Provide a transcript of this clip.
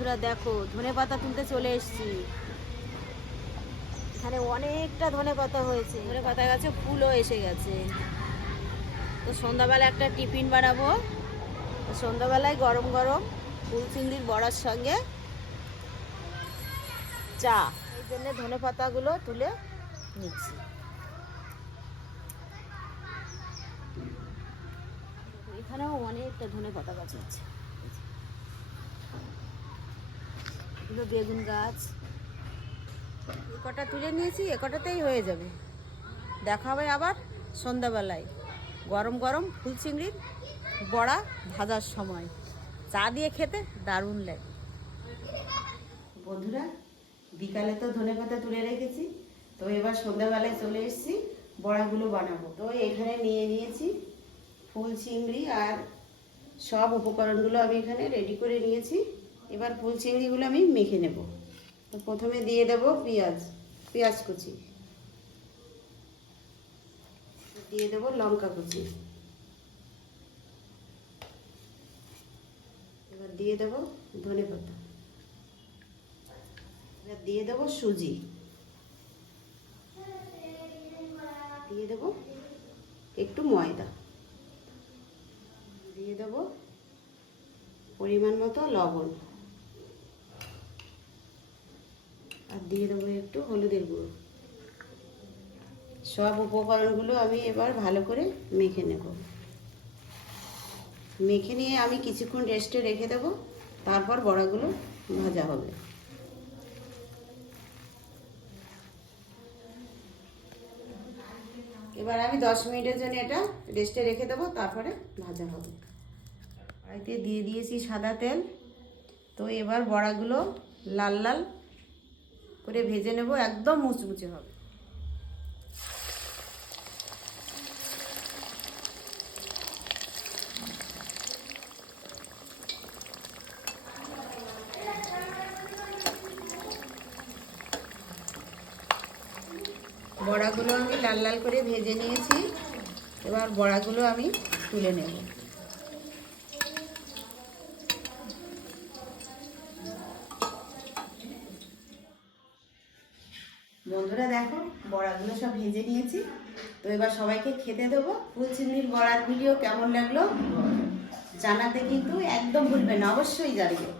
বন্ধুরা দেখো, ধনে পাতা তুলতে চলে এসেছি। এখানে অনেকটা ধনে পাতা হয়েছে। ধনে পাতা গাছে ফুলও এসে গেছে। তো সন্ধ্যাবেলা একটা টিফিন বানাবো। সন্ধ্যাবেলায় গরম গরম ফুল চিংড়ির বড়ার সঙ্গে চা। এই জন্য ধনে পাতাগুলো তুলে নিচ্ছি। এখানেও অনেকটা ধনে পাতা গাছ আছে এগুলো বেগুন গাছ। কটা তুলে নিয়েছি, এ কটাতেই হয়ে যাবে। দেখা হবে আবার সন্ধ্যাবেলায়। গরম গরম ফুল চিংড়ির বড়া ভাজার সময়। চা দিয়ে খেতে দারুণ লাগে। বন্ধুরা, বিকালে তো ধনে পাতা তুলে রেখেছি, তো এবার সন্ধ্যাবেলায় চলে এসেছি, বড়াগুলো বানাবো। তো এখানে নিয়ে নিয়েছি ফুল চিংড়ি আর সব উপকরণগুলো আমি এখানে রেডি করে নিয়েছি। এবার ফুল চিংড়িগুলো আমি মেখে নেব। প্রথমে দিয়ে দেব পেঁয়াজ পেঁয়াজ কুচি। দিয়ে দেব লঙ্কা কুচি। এবার দিয়ে দেব ধনে পাতা। এবার দিয়ে দেব সুজি। দিয়ে দেব একটু ময়দা। দিয়ে দেব পরিমাণ মতো লবণ। আর দিয়ে দেবো একটু হলুদের গুঁড়ো। সব উপকরণগুলো আমি এবার ভালো করে মেখে নেব। মেখে নিয়ে আমি কিছুক্ষণ রেস্টে রেখে দেব, তারপর বড়াগুলো ভাজা হবে। এবার আমি দশ মিনিটের জন্য এটা রেস্টে রেখে দেবো, তারপরে ভাজা হবে। কড়াইতে দিয়ে দিয়েছি সাদা তেল। তো এবার বড়াগুলো লাল লাল করে ভেজে নেব, একদম মুচমুচে হবে। বড়াগুলো আমি লাল লাল করে ভেজে নিয়েছি, এবার বড়াগুলো আমি তুলে নেব। বন্ধুরা দেখো, বড়াগুলো সব ভেজে নিয়েছি। তো এবার সবাইকে খেতে দেবো। ফুল চিংড়ির বড়ার ভিডিও কেমন লাগল? জানাতে কিন্তু একদম ভুলবে না, অবশ্যই জানিও।